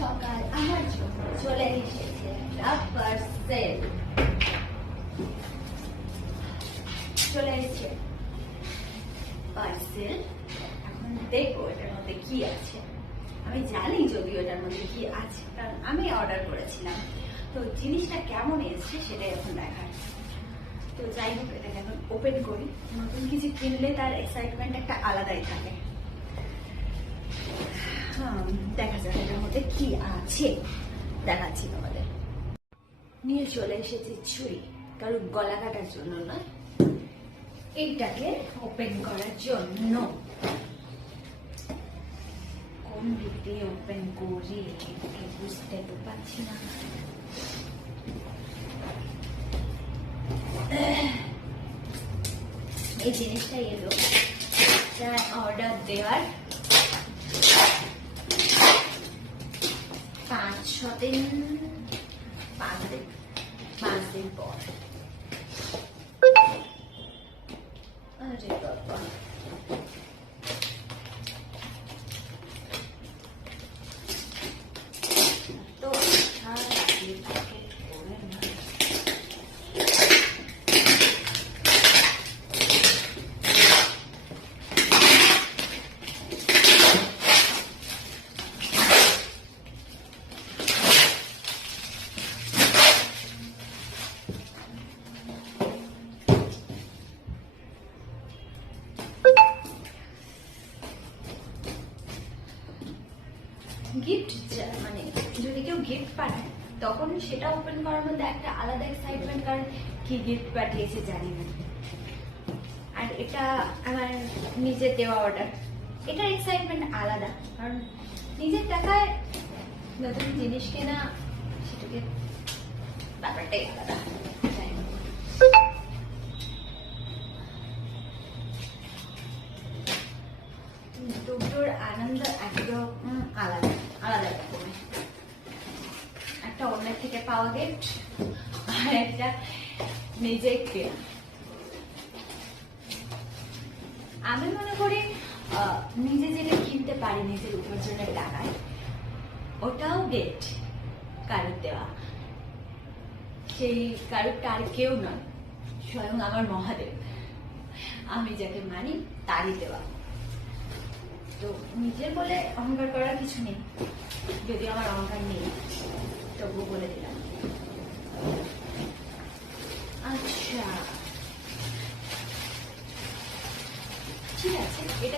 সকাল আমার জন্য চলে এসেছে একটা পার্সেল। চলে এসেছে পার্সেল। এখন দেখবো এটার মধ্যে কি আছে। আমি জানি যদিও এটার মধ্যে কি আছে, কারণ আমি অর্ডার করেছিলাম। তো জিনিসটা কেমন এসেছে সেটাই এখন দেখার। তো যাই হোক, এটাকে এখন ওপেন করি। নতুন কিছু কিনলে তার এক্সাইটমেন্ট একটা আলাদাই থাকে। দেখা যাক এটার মধ্যে কি আছে, দেখাচ্ছি তোমাদের। নিয়ে চলে এসেছি ছুরি, কারণ গলা কাটার জন্য নয়, এইটাকে ওপেন করার জন্য। কোন দিক দিয়ে ওপেন করি বুঝতে তো পারছি না। এই জিনিসটাই এলো অর্ডার দেওয়ার 5 দিন পর। আরে বাবা, তো গিফট, মানে যদি কেউ গিফট পাঠায় তখন সেটা ওপেন করার মধ্যে একটা আলাদা এক্সাইটমেন্ট, কারণ কি গিফট পাঠিয়েছে জানি না। আর এটা আমার নিজের দেওয়া অর্ডার, এটার এক্সাইটমেন্ট আলাদা, কারণ নিজের টাকায় নতুন জিনিস কেনা, সেটাকে ব্যাপারটাই আলাদা। দুটোর আনন্দ একদম আলাদা আলাদা রকমের। একটা অন্যের থেকে পাওয়া গিফট, আর একটা নিজে কেনা। আমি মনে করি নিজে যেটা কিনতে পারি নিজের উপার্জনের টাকায়, ওটাও গিফট, কারুর দেওয়া। সেই কারুরটা আর কেউ নয়, স্বয়ং আমার মহাদেব। আমি যাকে মানি তারই দেওয়া। তো নিজের বলে অহংকার করার কিছু নেই, যদি আমার অহংকার নেই, তবু বলে দিলাম। আচ্ছা, ঠিক আছে, এটা